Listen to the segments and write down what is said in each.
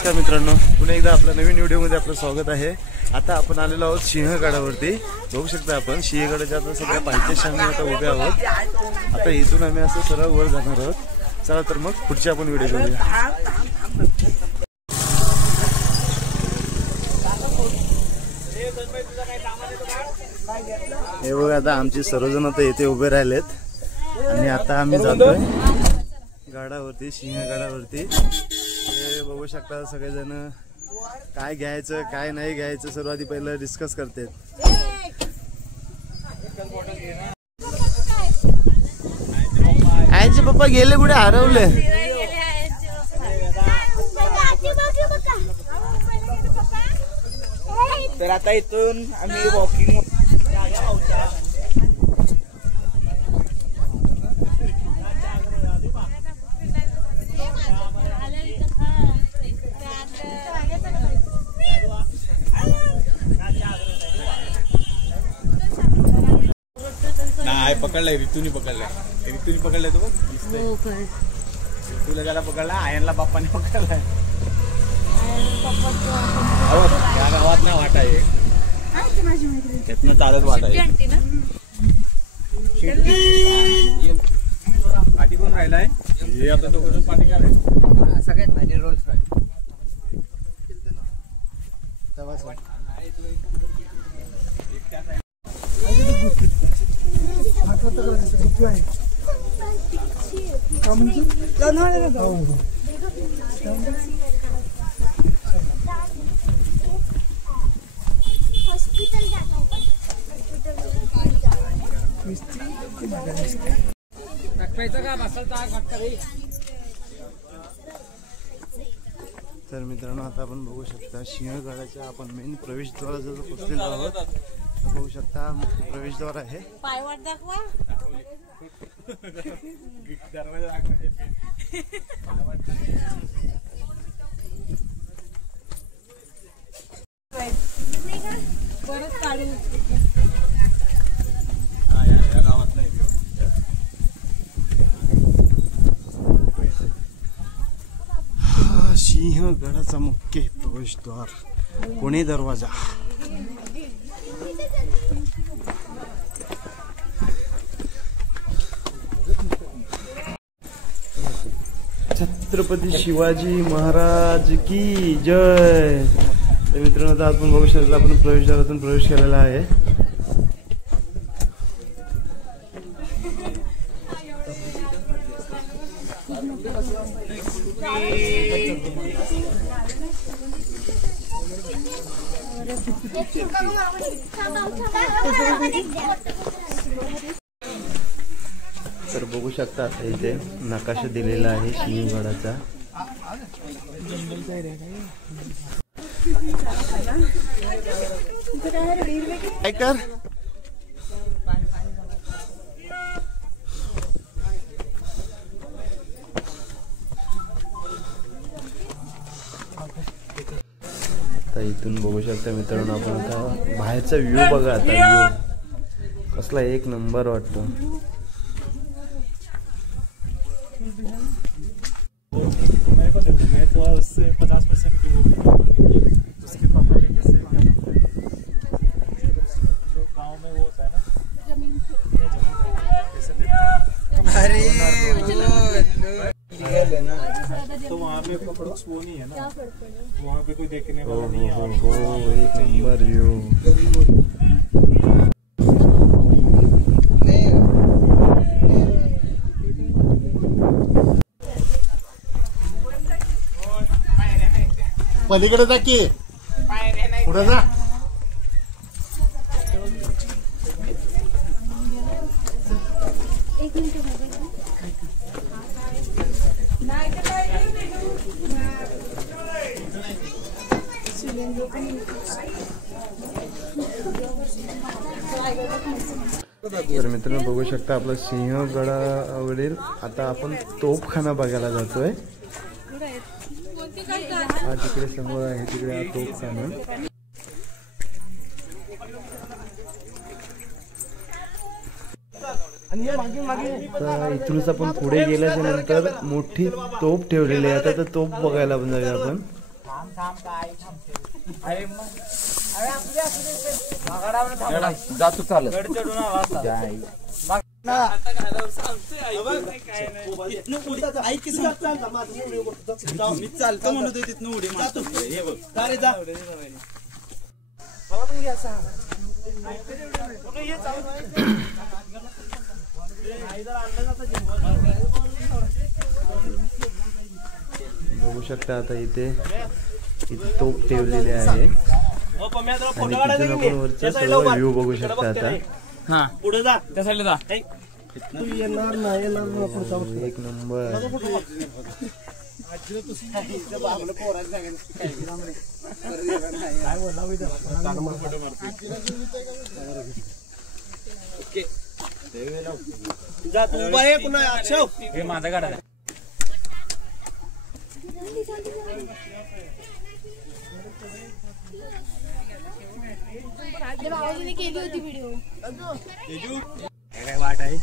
नमस्कार मित्रांनो, पुन्हा एकदा आपल्या नवीन व्हिडिओमध्ये आपलं स्वागत आहे। आता आपण आलेलो आहोत सिंहगडावरती। बघू शकता आपण सिंहगडाच्या आता सगळ्या पायथ्याशी आम्ही आता उभे आहोत। आता इथून आम्ही असं सरळ वर जाणार आहोत। चला तर मग पुढची आपण व्हिडिओ बघूया। हे बघा, आता आमचे सर्वजण आता इथे उभे राहिलेत आणि आता आम्ही जातोय गडावरती, सिंहगडावरती। हे बघू शकता सगळेजण काय घ्यायचं काय नाही घ्यायचं सर्व आधी पहिलं डिस्कस करतात। आईचे पप्पा गेले कुठे, हरवले? तर आता इथून आम्ही वॉकिंग पकडलाय, ऋतूनी पकडलाय तो ऋतूला त्याला पकडला, आयनला बाप्पाने पकडलाय। त्या गावात ना वाटा आहे, त्यातनं चालत वाटा आहे। पाठी कोण राहिलाय? हे आता दोघं पाठी काय सगळ्यात भारी रोल्स राहील। तर मित्रांनो, आता आपण बघू शकता सिंहगडाच्या आपण मेन प्रवेशद्वाराजवळ पोहोचलेलो आहोत। बघू शकता प्रवेशद्वार आहे। पायवाट दाखवा। सिंहगडाचा मुख्य प्रवेशद्वार, पुणे दरवाजा। छत्रपती शिवाजी महाराज की जय। तर मित्रांनो, आता आपण बघू शकता आपण प्रवेशद्वारातून प्रवेश केलेला आहे। तर बघू शकता आता इथे नकाशा दिलेला आहे सिंहगडाचा। काय कर आता इथून बघू शकता मित्रांनो, आपण आता बाहेरचा व्ह्यू बघा। आता व्ह्यू कसला एक नंबर वाटतो। मैं तो उससे 50% की वो उसके पापा ने कैसे जो गांव में वो होता है ना जमीन कैसे अरे तो वहाँ पे कुछ वो नहीं है ना, वहाँ पे कोई देखने वाला नहीं है। एक नंबर व्यू। पलीकडे जा की, पुढे जा। तर मित्रांनो, बघू शकता आपला सिंहगडावरील आता आपण तोफखाना बघायला जातोय। हा तिकडे समोर आहे, तिकडे हा तोफखाना। तर इथूनच आपण पुढे गेल्याच्या नंतर मोठी तोफ ठेवलेली आहे। आता तर तोफ बघायला पण जाऊया आपण। जातो चालत मी चालतो म्हणतोय तिथनं उडी मारतो हे बघ का रे जा बघू शकता आता इथे तोप ठेवलेले आहे आणि तिथून आपण वरचा सर्व व्ह्यू बघू शकता आता. हा पुढे जा त्या साईडला जा एक नंबर. जा तू उभा आहे पुन्हा अक्षव हे माझा गाडा आहे. केली होती व्हिडिओ काय वाट आहे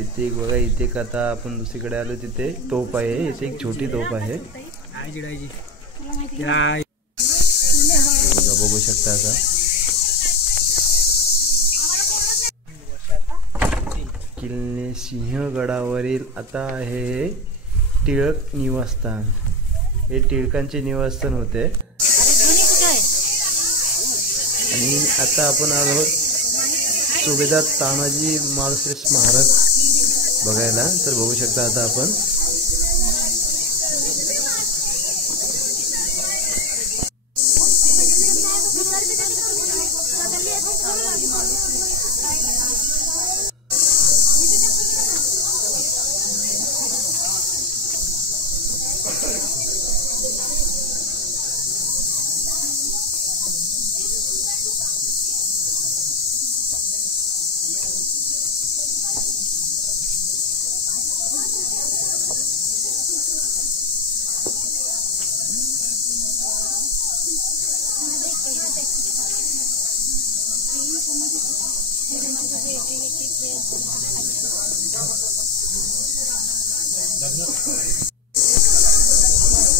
इथे एक बघा, इथे एक आता आपण दुसरीकडे आलो तिथे तोप आहे. इथे एक छोटी तोप आहे बघा, बघू शकता आता. किल्ले सिंहगडावरील आता आहे हे टिळक निवासस्थान. हे टिळकांचे निवासस्थान होते आणि आता आपण आलो सुभेदार तानाजी मालुसरे स्मारक बघायला. तर बघू शकता आता आपण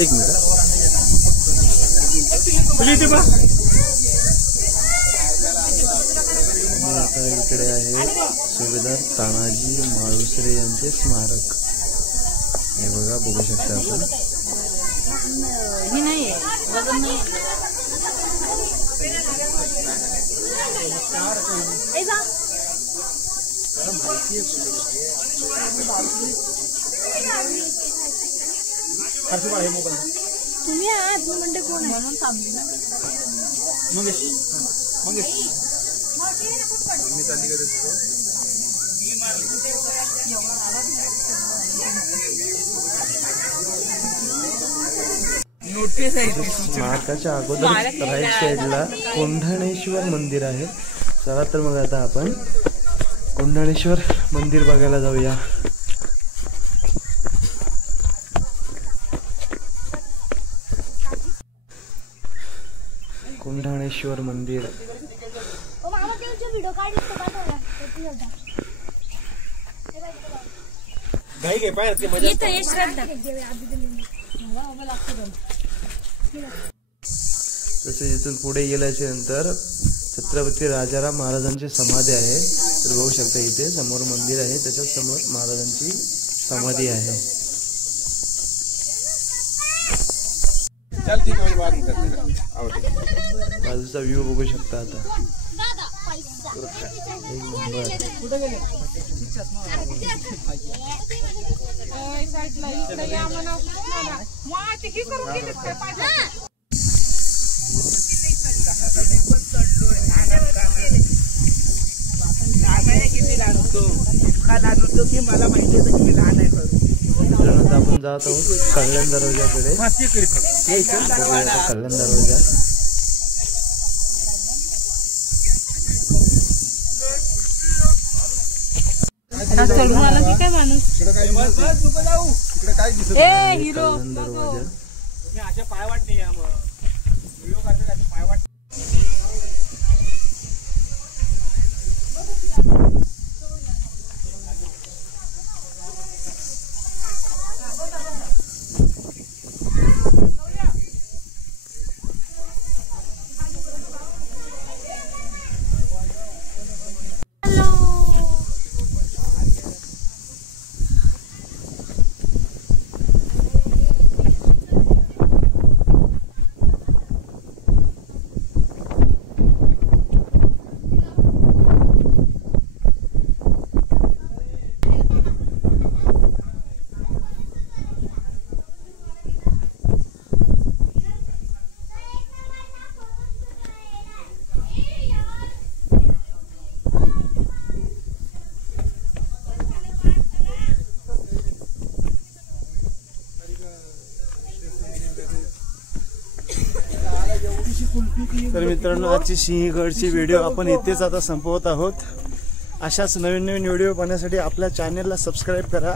एक मिनिट आता इकडे आहे सुभेदार तानाजी मालुसरे यांचे स्मारक. हे बघा, बघू शकता आपण. तुम्ही आहात म्हणजे कोण म्हणून थांबली ना. स्मारकाच्या अगोदर राईट साईडला कोंढाणेश्वर मंदिर आहे. चला तर मग आता आपण कोंढाणेश्वर मंदिर बघायला जाऊया. कोंढाणेश्वर मंदिर. तसे इथून पुढे गेल्याच्या नंतर छत्रपती राजाराम महाराजांची समाधी आहे. तर बघू शकता इथे समोर मंदिर आहे, त्याच्या समोर महाराजांची समाधी आहे. बाजूचा व्ह्यू बघू शकता आता. मला माहिती आहे की मी लहान आहे. आपण जात आहोत कल्याण दरवाजाकडे. कल्याण दरवाजा. काय माणूस पायवाट नाही पायवाट. तर मित्रांनो आजची सिंहगडची व्हिडिओ आपण इथेच आता संपवत आहोत. अशाच नवीन नवीन व्हिडिओ पाहण्यासाठी आपल्या चॅनलला सबस्क्राईब करा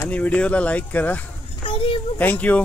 आणि व्हिडिओला लाईक करा. थँक्यू.